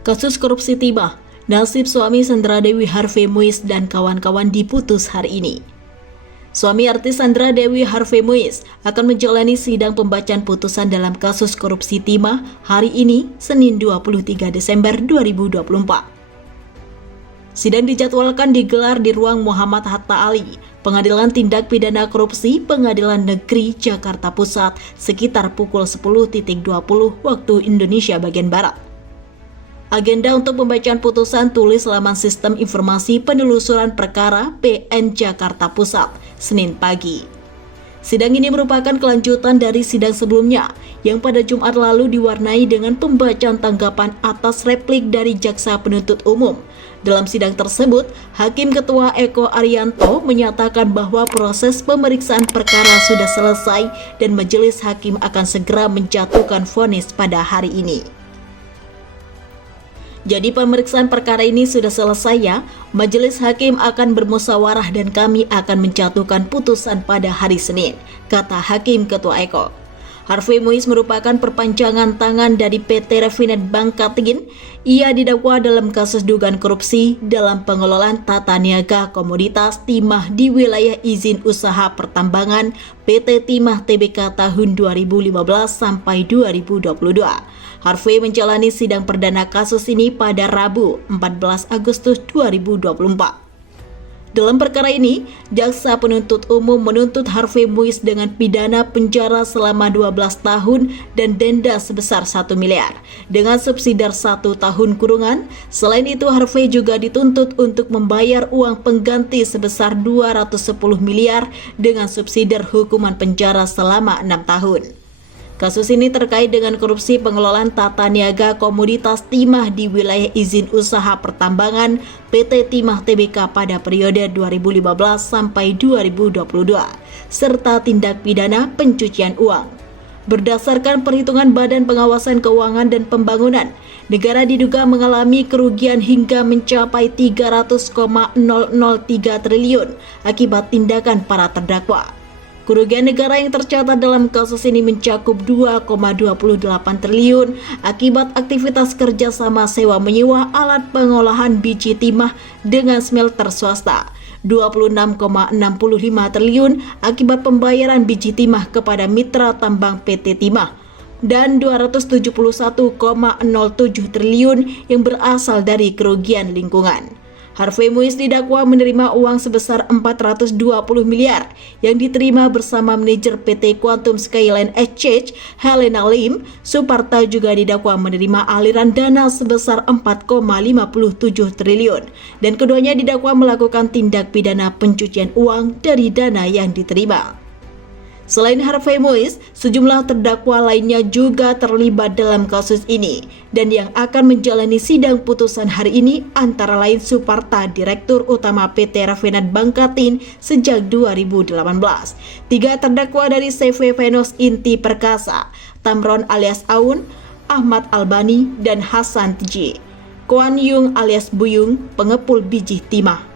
Kasus korupsi timah, nasib suami Sandra Dewi Harvey Muiz dan kawan-kawan diputus hari ini. Suami artis Sandra Dewi Harvey Muiz akan menjalani sidang pembacaan putusan dalam kasus korupsi timah hari ini, Senin 23 Desember 2024. Sidang dijadwalkan digelar di ruang Muhammad Hatta Ali, Pengadilan Tindak Pidana Korupsi Pengadilan Negeri Jakarta Pusat sekitar pukul 10.20 waktu Indonesia bagian Barat. Agenda untuk pembacaan putusan tulis laman Sistem Informasi Penelusuran Perkara PN Jakarta Pusat, Senin pagi. Sidang ini merupakan kelanjutan dari sidang sebelumnya yang pada Jumat lalu diwarnai dengan pembacaan tanggapan atas replik dari Jaksa Penuntut Umum. Dalam sidang tersebut, Hakim Ketua Eko Arianto menyatakan bahwa proses pemeriksaan perkara sudah selesai dan majelis hakim akan segera menjatuhkan vonis pada hari ini. Jadi pemeriksaan perkara ini sudah selesai ya, majelis hakim akan bermusyawarah dan kami akan menjatuhkan putusan pada hari Senin, kata Hakim Ketua Eko. Harvey Muiz merupakan perpanjangan tangan dari PT Refinet Bangkatin. Ia didakwa dalam kasus dugaan korupsi dalam pengelolaan tata niaga komoditas timah di wilayah izin usaha pertambangan PT Timah Tbk tahun 2015 sampai 2022. Harvey menjalani sidang perdana kasus ini pada Rabu 14 Agustus 2024. Dalam perkara ini, Jaksa Penuntut Umum menuntut Harvey Muiz dengan pidana penjara selama 12 tahun dan denda sebesar 1 miliar dengan subsidiar 1 tahun kurungan. Selain itu, Harvey juga dituntut untuk membayar uang pengganti sebesar 210 miliar dengan subsidiar hukuman penjara selama 6 tahun. Kasus ini terkait dengan korupsi pengelolaan tata niaga komoditas timah di wilayah izin usaha pertambangan PT Timah Tbk pada periode 2015 sampai 2022, serta tindak pidana pencucian uang. Berdasarkan perhitungan Badan Pengawasan Keuangan dan Pembangunan, negara diduga mengalami kerugian hingga mencapai 300,003 triliun akibat tindakan para terdakwa. Kerugian negara yang tercatat dalam kasus ini mencakup 2,28 triliun akibat aktivitas kerjasama sewa menyewa alat pengolahan biji timah dengan smelter swasta, 26,65 triliun akibat pembayaran biji timah kepada mitra tambang PT Timah, dan 271,07 triliun yang berasal dari kerugian lingkungan. Harvey Muiz didakwa menerima uang sebesar 420 miliar yang diterima bersama manajer PT Quantum Skyline Exchange, Helena Lim. Suparta juga didakwa menerima aliran dana sebesar 4,57 triliun dan keduanya didakwa melakukan tindak pidana pencucian uang dari dana yang diterima. Selain Harvey Muiz, sejumlah terdakwa lainnya juga terlibat dalam kasus ini dan yang akan menjalani sidang putusan hari ini antara lain Suparta, Direktur Utama PT Refinet Bangkatin sejak 2018. 3 terdakwa dari CV Venus Inti Perkasa, Tamron alias Aun, Ahmad Albani, dan Hasan Tj, Kuan Yung alias Buyung, pengepul biji timah.